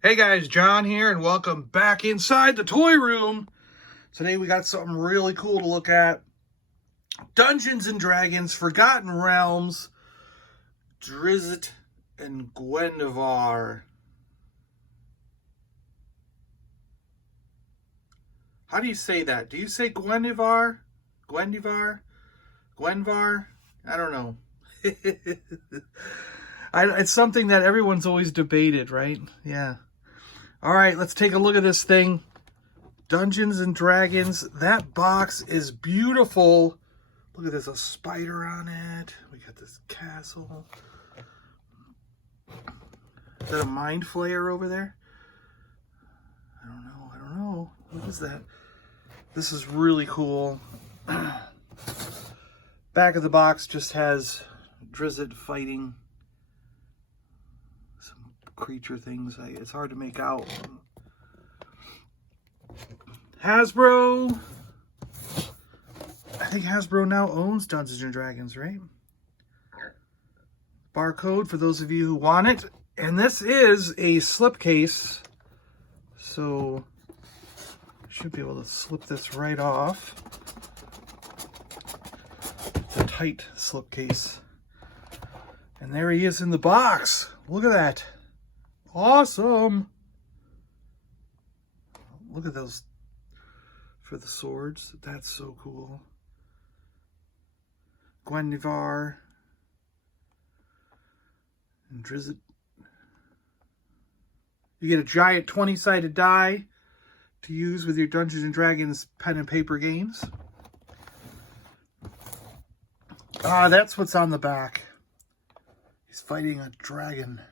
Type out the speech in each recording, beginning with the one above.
Hey guys, John here, and welcome back inside the toy room. Today we got something really cool to look at. Dungeons and Dragons, Forgotten Realms, Drizzt and Guenhwyvar. How do you say that? Do you say Guenhwyvar? Guenhwyvar? Guenhwyvar? I don't know. It's something that everyone's always debated, right? Yeah. All right, let's take a look at this thing. Dungeons and Dragons. That box is beautiful. Look at this, a spider on it. We got this castle. Is that a mind flayer over there? I don't know. What is that? This is really cool. Back of the box just has Drizzt fighting some creature things. It's hard to make out. Hasbro. I think Hasbro now owns Dungeons and Dragons, right? Barcode for those of you who want it. And this is a slipcase. So I should be able to slip this right off. It's a tight slipcase. And there he is in the box. Look at that. Awesome. Look at those for the swords. That's so cool. Guenhwyvar and Drizzt. You get a giant 20-sided die to use with your Dungeons and Dragons pen and paper games. That's what's on the back. He's fighting a dragon.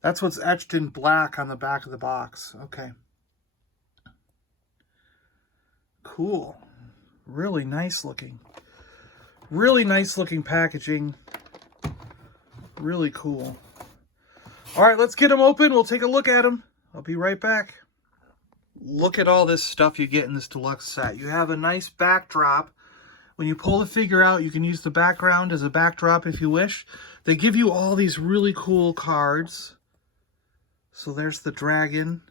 That's what's etched in black on the back of the box. Okay. Cool. Really nice looking. Really nice looking packaging. Really cool. All right, let's get them open. We'll take a look at them. I'll be right back. Look at all this stuff you get in this deluxe set. You have a nice backdrop. When you pull the figure out, you can use the background as a backdrop if you wish. They give you all these really cool cards. So there's the dragon,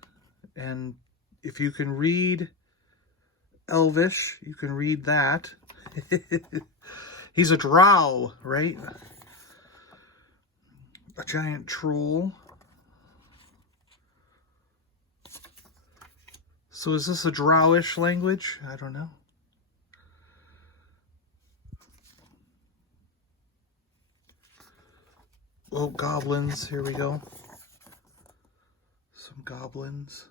and if you can read Elvish, you can read that. He's a drow, right? A giant troll. So is this a drowish language? I don't know. Oh, goblins. Here we go. Some goblins.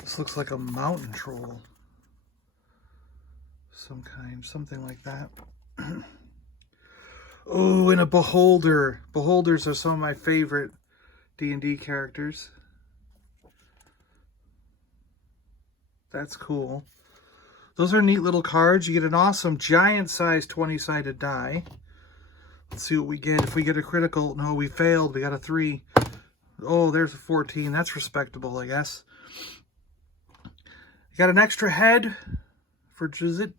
This looks like a mountain troll. Some kind, something like that. Oh, and a beholder. Beholders are some of my favorite D&D characters. That's cool. Those are neat little cards. You get an awesome giant-sized 20-sided die. Let's see what we get. If we get a critical, no, we failed. We got a 3. Oh, there's a 14. That's respectable, I guess. You got an extra head for Drizzt.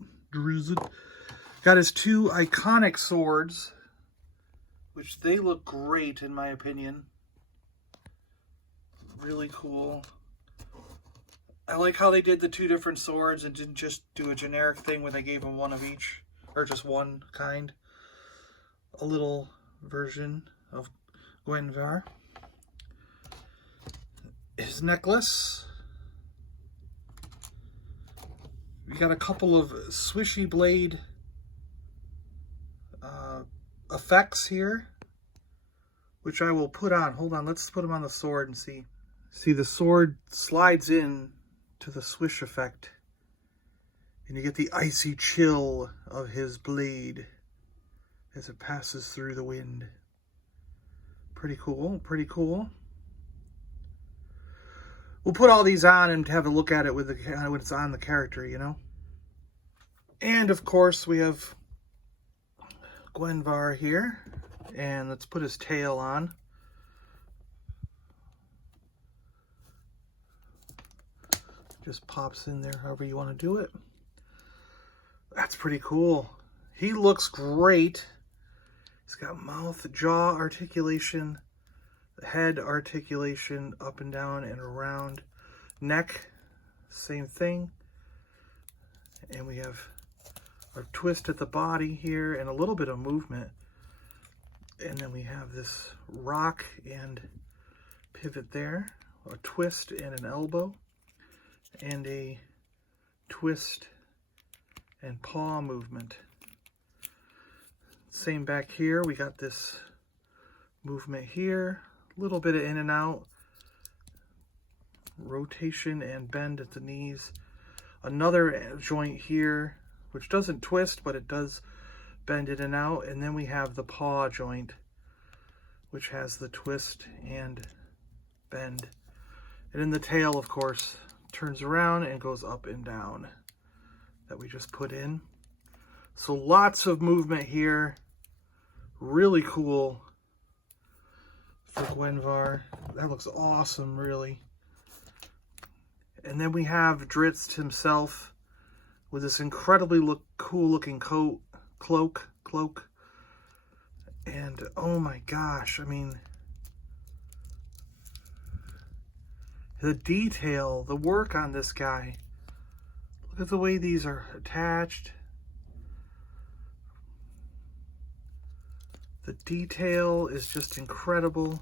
Got his 2 iconic swords, which they look great in my opinion. Really cool. I like how they did the 2 different swords and didn't just do a generic thing where they gave him one of each, or just one kind. A little version of Guenhwyvar. His necklace. We got a couple of swishy blade effects here, which I will put on. Hold on, let's put them on the sword and see. See, the sword slides in to the swish effect, and you get the icy chill of his blade as it passes through the wind. Pretty cool, pretty cool. We'll put all these on and have a look at it with when it's on the character, you know. And of course we have Guenhwyvar here, and let's put his tail on. Just pops in there however you want to do it. That's pretty cool. He looks great. He's got mouth, jaw articulation, head articulation, up and down and around. Neck, same thing. And we have our twist at the body here and a little bit of movement. And then we have this rock and pivot there, a twist and an elbow, and a twist and paw movement. Same back here, we got this movement here, a little bit of in and out, rotation and bend at the knees. Another joint here, which doesn't twist, but it does bend in and out. And then we have the paw joint, which has the twist and bend. And then the tail, of course, turns around and goes up and down that we just put in. So lots of movement here. Really cool for Guenhwyvar. That looks awesome, really. And then we have Drizzt himself with this incredibly cool looking cloak. And oh my gosh, I mean, the detail, the work on this guy. Look at the way these are attached. The detail is just incredible.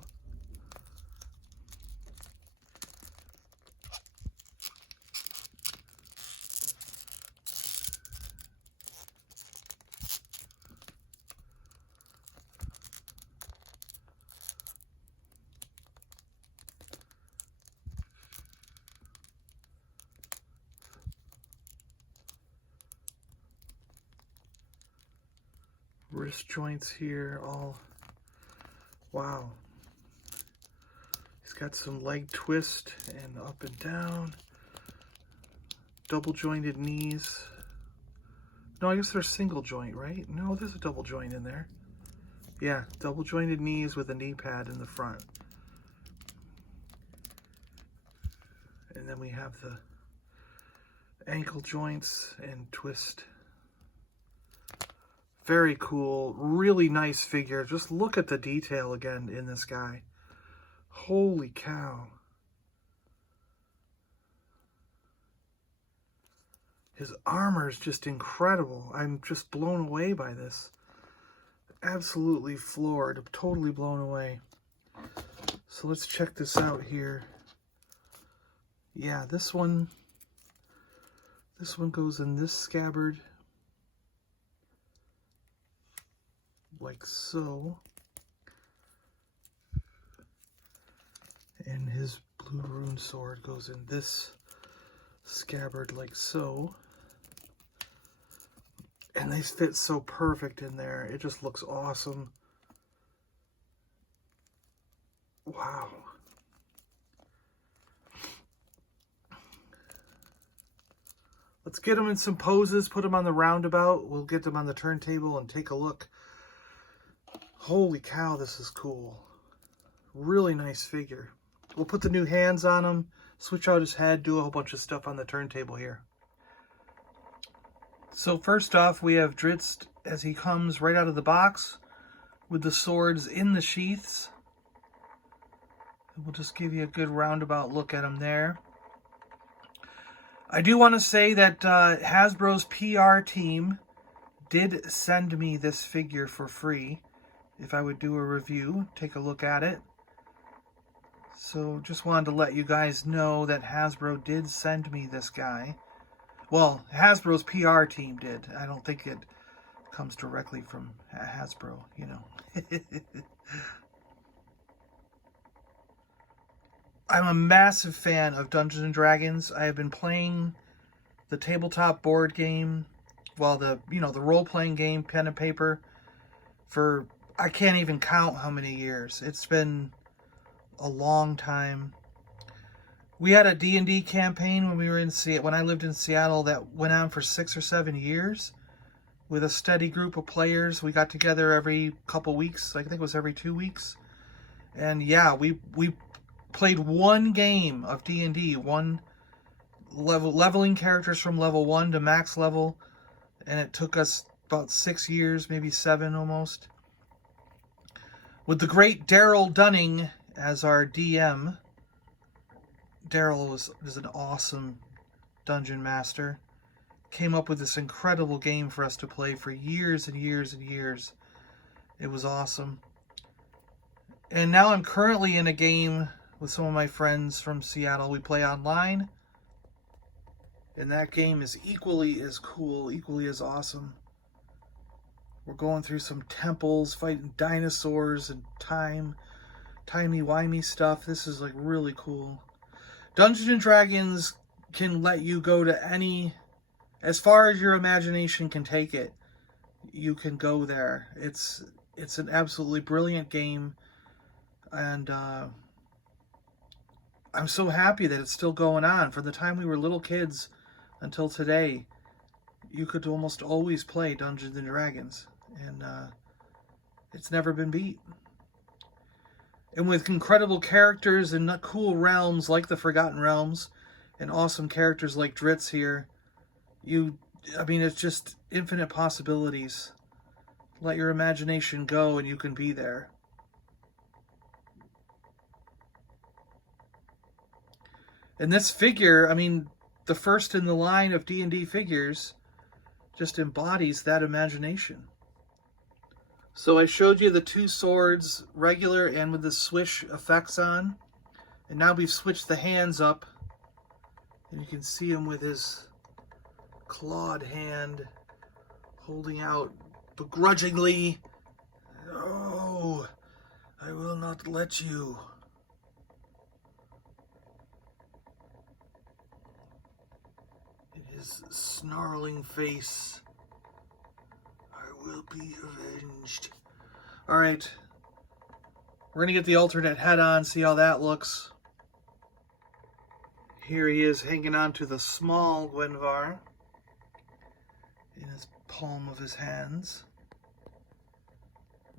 Wrist joints here, all, wow. He's got some leg twist and up and down. Double jointed knees. No, I guess they're single joint, right? No, there's a double joint in there. Yeah, double jointed knees with a knee pad in the front. And then we have the ankle joints and twist. Very cool, really nice figure. Just look at the detail again in this guy. Holy cow. His armor is just incredible. I'm just blown away by this. Absolutely floored, totally blown away. So let's check this out here. Yeah, this one goes in this scabbard. Like so. And his blue rune sword goes in this scabbard like so. And they fit so perfect in there. It just looks awesome. Wow. Let's get them in some poses, put them on the roundabout. We'll get them on the turntable and take a look. Holy cow, this is cool. Really nice figure. We'll put the new hands on him, switch out his head, do a whole bunch of stuff on the turntable here. So first off, we have Drizzt as he comes right out of the box with the swords in the sheaths. We'll just give you a good roundabout look at him there. I do want to say that Hasbro's PR team did send me this figure for free. If I would do a review, take a look at it. So just wanted to let you guys know that Hasbro did send me this guy. Well, Hasbro's PR team did. I don't think it comes directly from Hasbro, you know. I'm a massive fan of Dungeons and Dragons. I have been playing the tabletop board game, well, the role-playing game, pen and paper, for I can't even count how many years. It's been a long time. We had a D&D campaign when we were when I lived in Seattle that went on for 6 or 7 years with a steady group of players. We got together every couple weeks. I think it was every 2 weeks. And yeah, we played one game of D&D, one leveling characters from level 1 to max level. and it took us about 6 years, maybe 7 almost, with the great Daryl Dunning as our DM. Daryl is an awesome dungeon master. Came up with this incredible game for us to play for years and years and years. It was awesome. And now I'm currently in a game with some of my friends from Seattle. We play online, and that game is equally as cool, equally as awesome. We're going through some temples, fighting dinosaurs and timey-wimey stuff. This is like really cool. Dungeons and Dragons can let you go to any, as far as your imagination can take it, you can go there. It's an absolutely brilliant game, and I'm so happy that it's still going on. From the time we were little kids until today, you could almost always play Dungeons and Dragons, and it's never been beat. And with incredible characters and cool realms like the Forgotten Realms, and awesome characters like Drizzt here, it's just infinite possibilities. Let your imagination go and you can be there. And this figure, the first in the line of D&D figures, just embodies that imagination. So I showed you the 2 swords, regular and with the swish effects on. And now we've switched the hands up. And you can see him with his clawed hand holding out begrudgingly. "Oh, I will not let you." In his snarling face, "I will be avenged." Alright. We're going to get the alternate head on, see how that looks. Here he is hanging on to the small Guenhwyvar in his palm of his hands.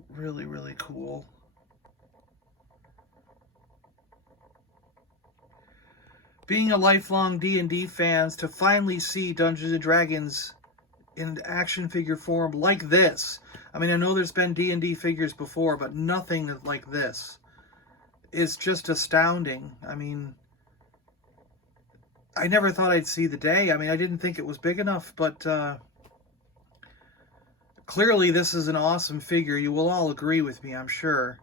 Really, really cool. Being a lifelong D&D fan, to finally see Dungeons and Dragons in action figure form like this. I know there's been D&D figures before, but nothing like this. It's just astounding. I never thought I'd see the day. I didn't think it was big enough, but clearly this is an awesome figure. You will all agree with me, I'm sure.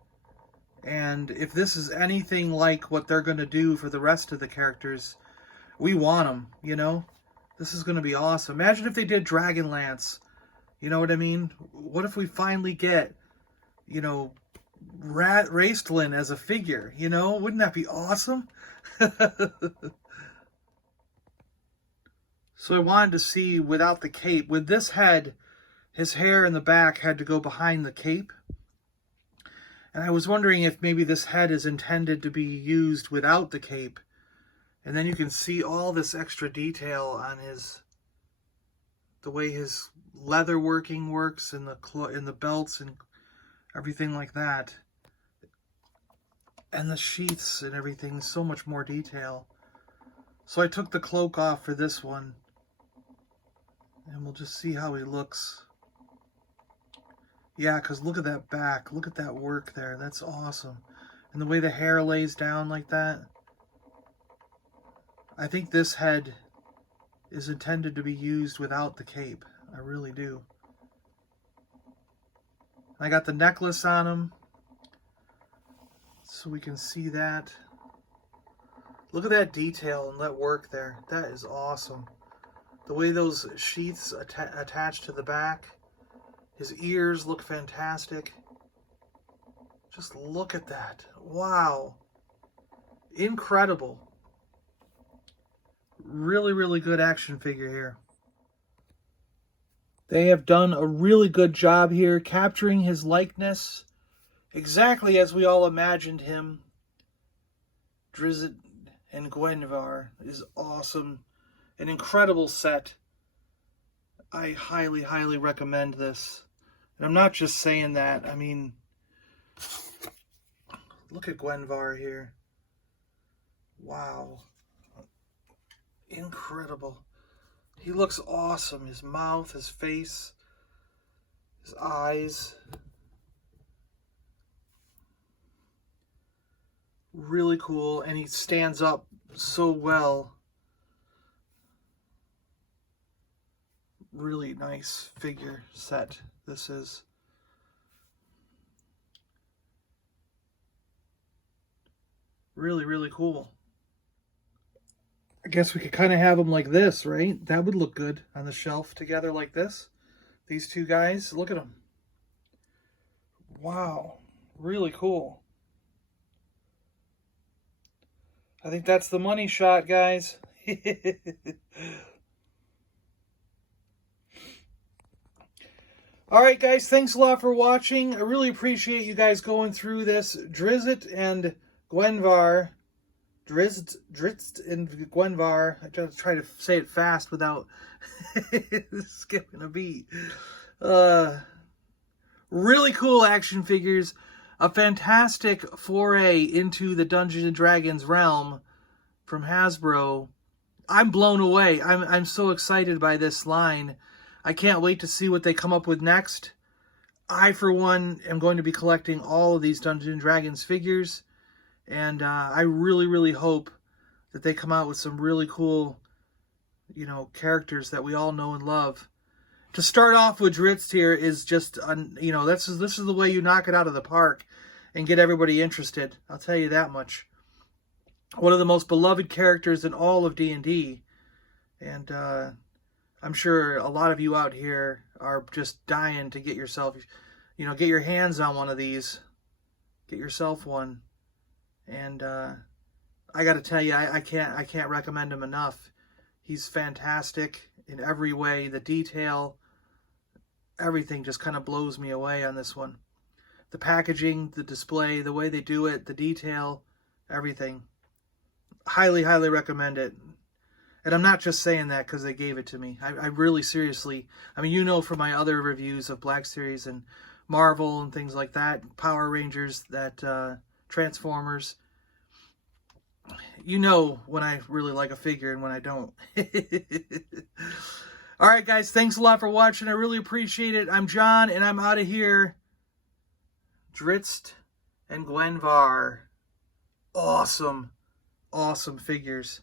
And if this is anything like what they're going to do for the rest of the characters, we want them, This is going to be awesome. Imagine if they did Dragonlance. You know what I mean? What if we finally get, Raistlin as a figure, Wouldn't that be awesome? So I wanted to see without the cape. With this head, his hair in the back had to go behind the cape. And I was wondering if maybe this head is intended to be used without the cape. And then you can see all this extra detail on the way his leather working works and the belts and everything like that. And the sheaths and everything, so much more detail. So I took the cloak off for this one. And we'll just see how he looks. Yeah, because look at that back. Look at that work there. That's awesome. And the way the hair lays down like that. I think this head is intended to be used without the cape. I really do. I got the necklace on him, so we can see that. Look at that detail and that work there. That is awesome. The way those sheaths attach to the back. His ears look fantastic. Just look at that. Wow. Incredible. Really, really good action figure here. They have done a really good job here capturing his likeness exactly as we all imagined him. Drizzt and Guenhwyvar is awesome. An incredible set. I highly, highly recommend this. And I'm not just saying that. Look at Guenhwyvar here. Wow. Incredible. He looks awesome. His mouth, his face, his eyes. Really cool. And he stands up so well. Really nice figure set this is. Really, really cool. I guess we could kind of have them like this, right? That would look good on the shelf together like this. These two guys, look at them. Wow, really cool. I think that's the money shot, guys. All right, guys, thanks a lot for watching. I really appreciate you guys going through this. Drizzt and Guenhwyvar. Drizzt and Guenhwyvar. I just try to say it fast without skipping a beat. Really cool action figures. A fantastic foray into the Dungeons and Dragons realm from Hasbro. I'm blown away. I'm so excited by this line. I can't wait to see what they come up with next. I, for one, am going to be collecting all of these Dungeons and Dragons figures. And I really, really hope that they come out with some really cool, you know, characters that we all know and love. To start off with Drizzt here is just, you know, this is the way you knock it out of the park and get everybody interested. I'll tell you that much. One of the most beloved characters in all of D&D. And I'm sure a lot of you out here are just dying to get yourself, you know, get your hands on one of these. Get yourself one. And I got to tell you, I can't recommend him enough. He's fantastic in every way. The detail, everything just kind of blows me away on this one. The packaging, the display, the way they do it, the detail, everything. Highly, highly recommend it. And I'm not just saying that because they gave it to me. I really seriously, I mean, you know from my other reviews of Black Series and Marvel and things like that, Power Rangers, that Transformers, you know when I really like a figure and when I don't. All right, guys, thanks a lot for watching. I really appreciate it. I'm John, and I'm out of here. Drizzt and Guenhwyvar. Awesome, awesome figures.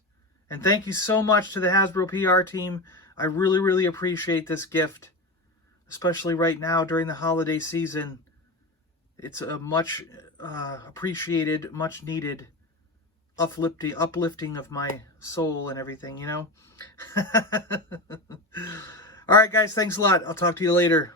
And thank you so much to the Hasbro PR team. I really, really appreciate this gift, especially right now during the holiday season. It's a much appreciated, much needed uplifting of my soul and everything, you know? All right, guys, thanks a lot. I'll talk to you later.